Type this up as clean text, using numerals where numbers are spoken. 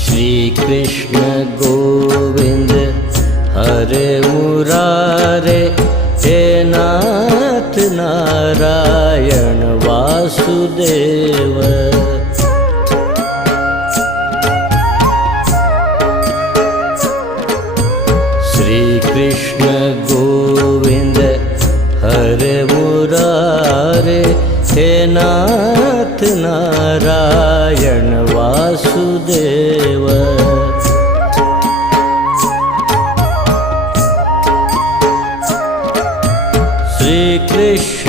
श्री कृष्ण गोविंद हरे मुरारे, हे नाथ नारायण वासुदेव। श्री कृष्ण गोविंद हरे मुरारे, हे नाथ नारायण वासुदेव। श्री कृष्ण